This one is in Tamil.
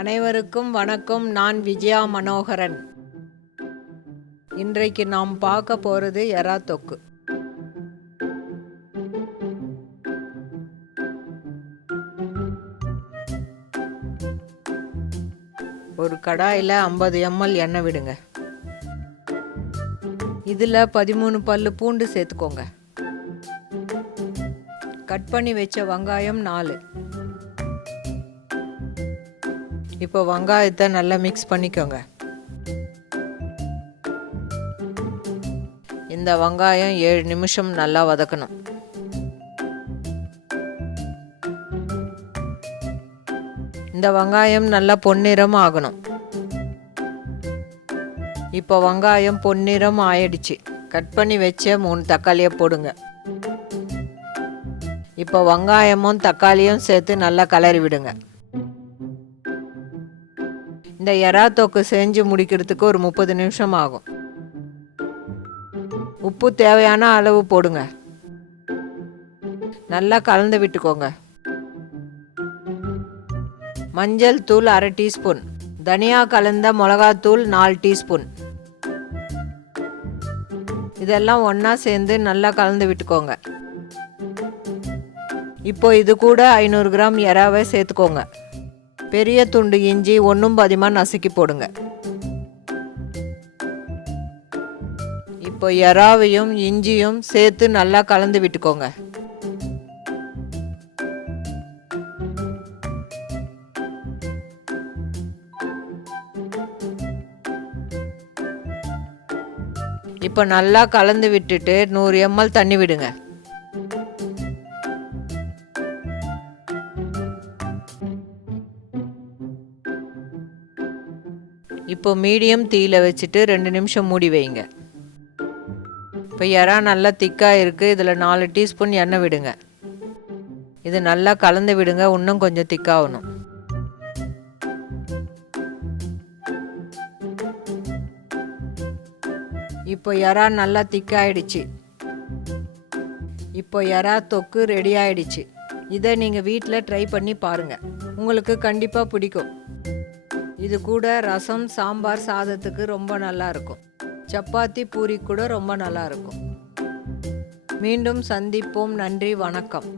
அனைவருக்கும் வணக்கம். நான் விஜயா மனோகரன். இன்றைக்கு நாம் பார்க்க போகிறது எறா தொக்கு. ஒரு கடாயில் 50 ml எண்ணெய் விடுங்க. இதில் 13 பல்லு பூண்டு சேர்த்துக்கோங்க. கட் பண்ணி வச்ச வெங்காயம் 4. இப்போ வெங்காயத்தை நல்லா மிக்ஸ் பண்ணிக்கோங்க. இந்த வெங்காயம் 7 நிமிஷம் நல்லா வதக்கணும். இந்த வெங்காயம் நல்லா பொன்னிறம் ஆகணும். இப்போ வெங்காயம் பொன்னிறம் ஆயிடுச்சு. கட் பண்ணி வச்ச 3 தக்காளியை போடுங்க. இப்போ வெங்காயமும் தக்காளியும் சேர்த்து நல்லா கலரி விடுங்க. இந்த எறா தொக்கு செஞ்சு முடிக்கிறதுக்கு ஒரு 30 நிமிஷம் ஆகும். உப்பு தேவையான அளவு போடுங்க. நல்லா கலந்து விட்டுக்கோங்க. மஞ்சள் தூள் 1/2 டீஸ்பூன், தனியா கலந்த மிளகாத்தூள் 4 டீஸ்பூன். இதெல்லாம் ஒன்றா சேர்ந்து நல்லா கலந்து விட்டுக்கோங்க. இப்போ இது கூட 500 கிராம் எறாவை சேர்த்துக்கோங்க. பெரிய துண்டு இஞ்சி 1 பாதியமாக நசுக்கி போடுங்க. இப்போ எறாவையும் இஞ்சியும் சேர்த்து நல்லா கலந்து விட்டுக்கோங்க. இப்போ நல்லா கலந்து விட்டுட்டு 100 ml தண்ணி விடுங்க. இப்போ மீடியம் தீயில வச்சுட்டு 2 நிமிஷம் மூடி வைங்க. இப்போ எறா நல்லா திக்காக இருக்குது. இதில் 4 டீஸ்பூன் எண்ணெய் விடுங்க. இது நல்லா கலந்து விடுங்க. இன்னும் கொஞ்சம் திக்காகணும். இப்போ எறா நல்லா திக்காயிடுச்சு. இப்போ எறா தொக்கு ரெடி ஆயிடுச்சு. இதை நீங்கள் வீட்டில் ட்ரை பண்ணி பாருங்கள். உங்களுக்கு கண்டிப்பாக பிடிக்கும். இது கூட ரசம், சாம்பார், சாதத்துக்கு ரொம்ப நல்லா இருக்கும். சப்பாத்தி, பூரி கூட ரொம்ப நல்லா இருக்கும். மீண்டும் சந்திப்போம். நன்றி, வணக்கம்.